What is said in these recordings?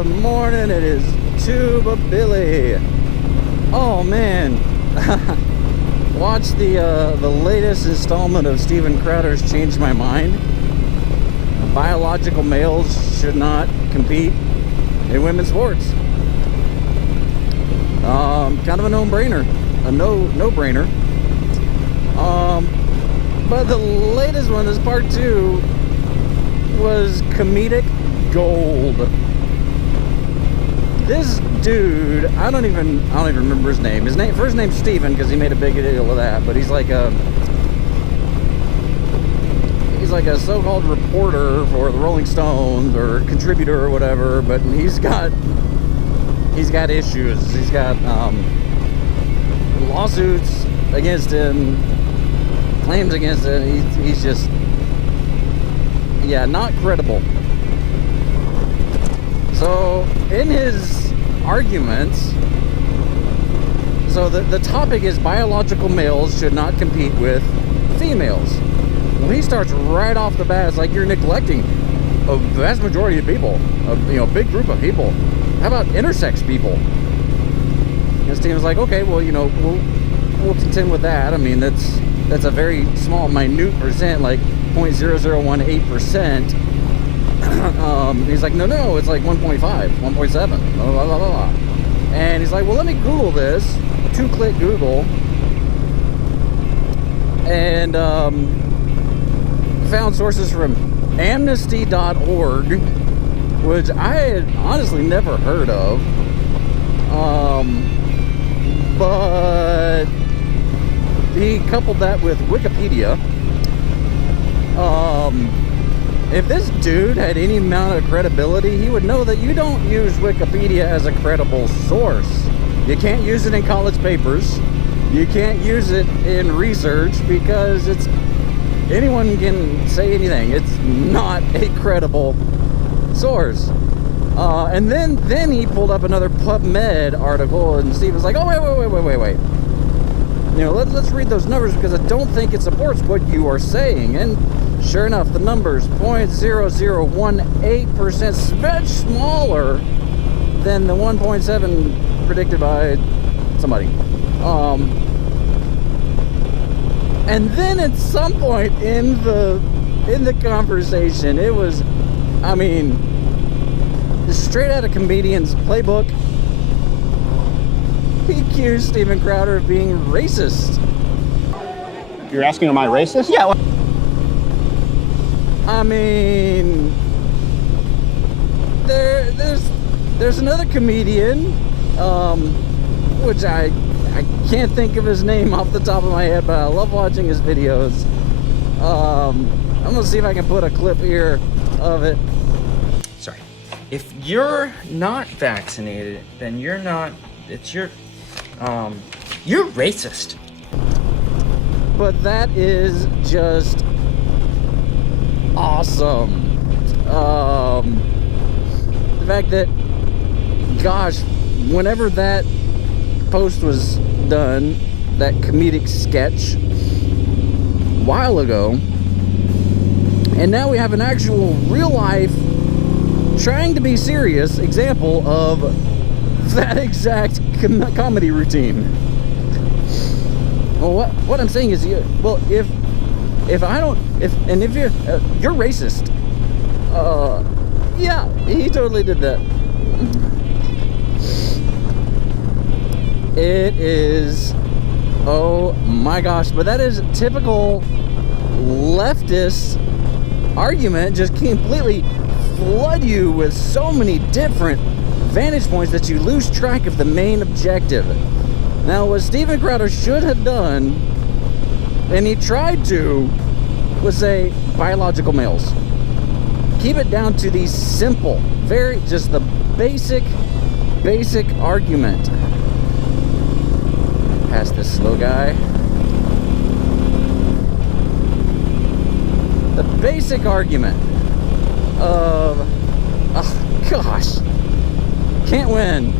Good morning, it is Tuba Billy. Oh man, watch the latest installment of Steven Crowder's Change My Mind. Biological males should not compete in women's sports. Kind of a no-brainer, no-brainer. But the latest one, this part 2, was Comedic Gold. This dude, I don't even remember his name. First name's Steven because he made a big deal of that, but he's like a so-called reporter for the Rolling Stones or contributor or whatever, but he's got issues. He's got lawsuits against him, claims against him. He's just, yeah, not credible. So in his arguments, so the topic is biological males should not compete with females. Well, he starts right off the bat. It's like you're neglecting a vast majority of people, a big group of people. How about intersex people? And Steven's like, okay, well, we'll contend with that. I mean, that's a very small, minute percent, like 0.0018%. He's like, no, it's like 1.5, 1.7, blah, blah, blah, blah. And he's like, well, let me Google this. 2-click Google. And found sources from amnesty.org, which I had honestly never heard of. But he coupled that with Wikipedia. If this dude had any amount of credibility, he would know that you don't use Wikipedia as a credible source. You can't use it in college papers. You can't use it in research because anyone can say anything. It's not a credible source. And then he pulled up another PubMed article, and Steve was like, oh, wait. Let's read those numbers because I don't think it supports what you are saying. And sure enough, the numbers, 0.0018%, much smaller than the 1.7 predicted by somebody. And then at some point in the conversation, it was, straight out of Comedian's playbook, he accused Steven Crowder of being racist. You're asking, am I racist? Yeah. There's another comedian, which I can't think of his name off the top of my head, but I love watching his videos. I'm gonna see if I can put a clip here of it. Sorry. If you're not vaccinated, then you're racist. But that is just awesome. The fact that, gosh, whenever that post was done, that comedic sketch, a while ago, and now we have an actual real life, trying to be serious example of that exact comedy routine. Well, what I'm saying is, if you're racist, yeah, he totally did that. It is, oh my gosh, but that is typical leftist argument, just completely flood you with so many different vantage points that you lose track of the main objective. Now, what Steven Crowder should have done, and he tried to, was say biological males. Keep it down to the simple, just the basic argument. Past this slow guy. The basic argument of, oh gosh, can't win.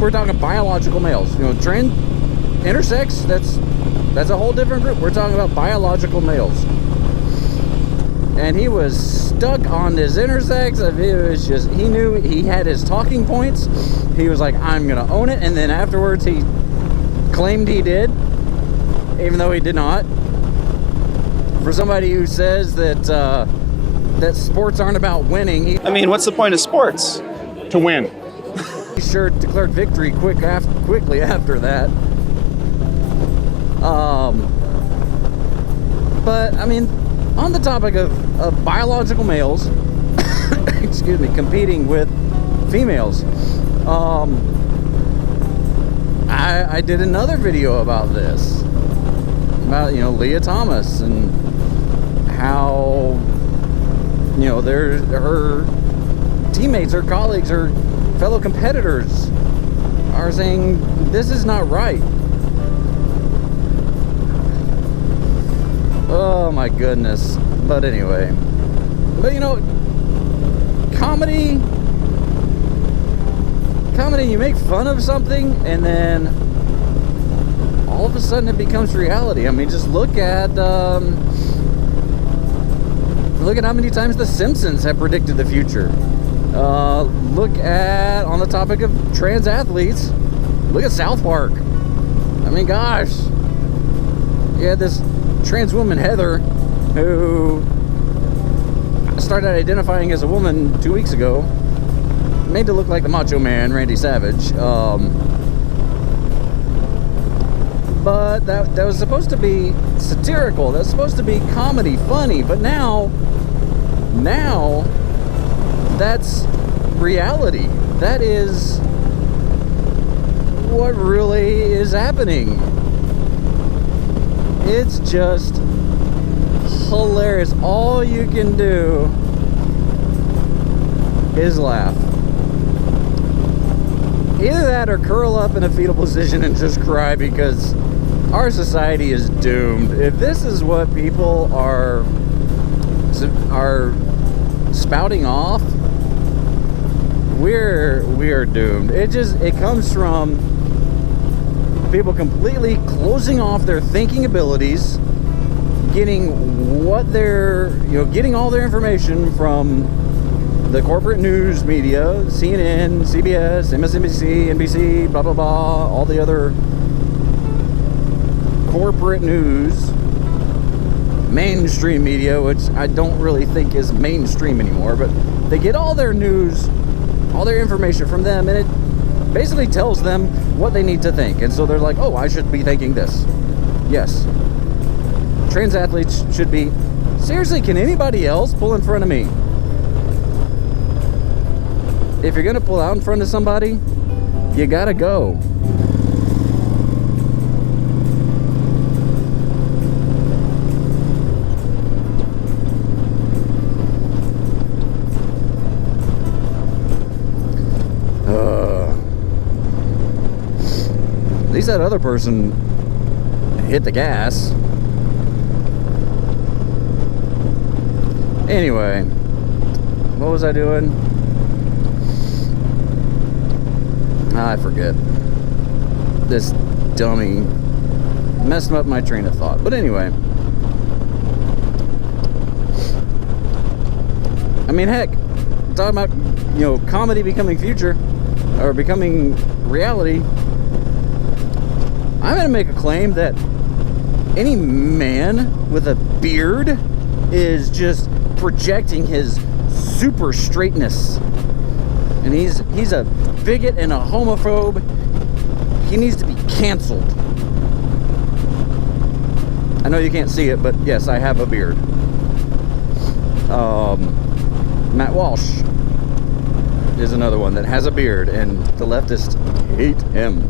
We're talking biological males. Intersex, that's a whole different group. We're talking about biological males. and he was stuck on this intersex. It was just, he knew he had his talking points. He was like, I'm gonna own it. And then afterwards he claimed he did, even though he did not. For somebody who says that that sports aren't about winning, I mean, what's the point of sports? To win. he sure declared victory quickly after that. But I mean, on the topic of biological males, excuse me, competing with females, I did another video about this, about, you know, Leah Thomas, and how, you know, her teammates, her colleagues, her fellow competitors are saying this is not right. Oh my goodness. But anyway, but you know, comedy, you make fun of something and then all of a sudden it becomes reality. I mean, just look at how many times The Simpsons have predicted the future. Look at, on the topic of trans athletes, look at South Park. I mean, gosh, you had this trans woman, Heather, who started identifying as a woman 2 weeks ago, made to look like the Macho Man, Randy Savage. But that was supposed to be satirical. That was supposed to be comedy, funny. But now that's reality. That is what really is happening. It's just hilarious. All you can do is laugh. Either that or curl up in a fetal position and just cry, because our society is doomed. If this is what people are spouting off, we are doomed. It comes from people completely closing off their thinking abilities, getting getting all their information from the corporate news media, CNN, CBS, MSNBC, NBC, blah blah blah, all the other corporate news, mainstream media, which I don't really think is mainstream anymore, but they get all their news, all their information from them, and it basically tells them what they need to think. And so they're like, oh, I should be thinking this. Yes. Trans athletes should be. Seriously, can anybody else pull in front of me? If you're gonna pull out in front of somebody, you gotta go. At least that other person hit the gas. Anyway, what was I doing? I forget. This dummy messed up my train of thought. But anyway, I mean, heck, talking about, you know, comedy becoming future or becoming reality. I'm going to make a claim that any man with a beard is just projecting his super straightness. And he's a bigot and a homophobe. He needs to be canceled. I know you can't see it, but yes, I have a beard. Matt Walsh is another one that has a beard, and the leftists hate him.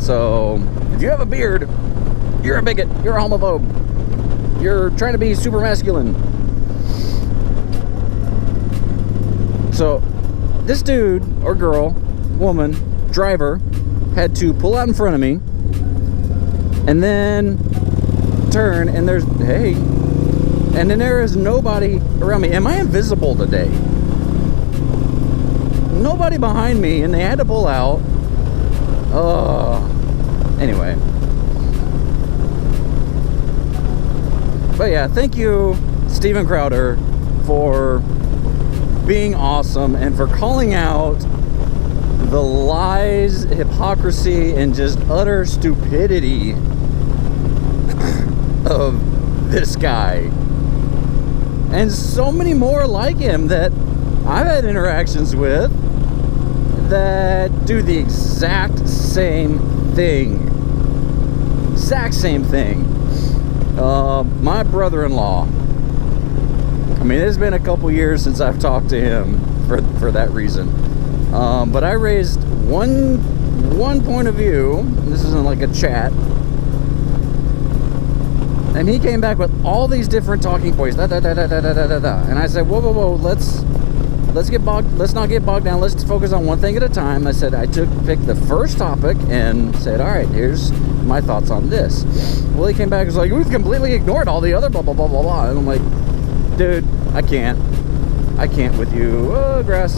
So, if you have a beard, you're a bigot, you're a homophobe, you're trying to be super masculine. So, this dude, or girl, woman, driver, had to pull out in front of me, and then turn, and there's, hey, and then there is nobody around me. Am I invisible today? Nobody behind me, and they had to pull out. Anyway. But yeah, thank you, Steven Crowder, for being awesome and for calling out the lies, hypocrisy, and just utter stupidity of this guy. And so many more like him that I've had interactions with that do the exact same thing. Exact same thing. My brother-in-law, I mean, it's been a couple years since I've talked to him for that reason. But I raised one point of view. This isn't like a chat. And he came back with all these different talking points. And I said, whoa, let's not get bogged down. Let's focus on one thing at a time. I said, picked the first topic and said, all right, here's my thoughts on this. Well, he came back and was like, we've completely ignored all the other blah, blah, blah, blah, blah. And I'm like, dude, I can't with you. Oh, grass.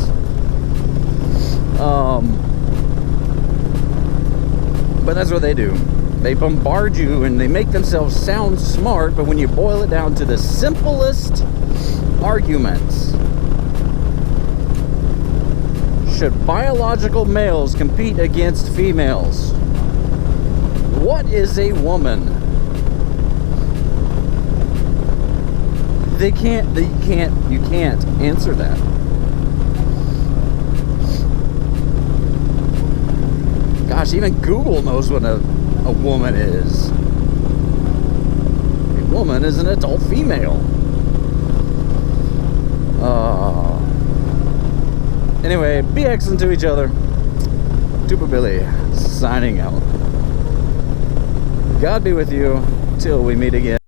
But that's what they do. They bombard you and they make themselves sound smart, but when you boil it down to the simplest arguments, should biological males compete against females? What is a woman? You can't answer that. Gosh, even Google knows what a woman is. A woman is an adult female. Anyway, be excellent to each other. Tuba Billy, signing out. God be with you till we meet again.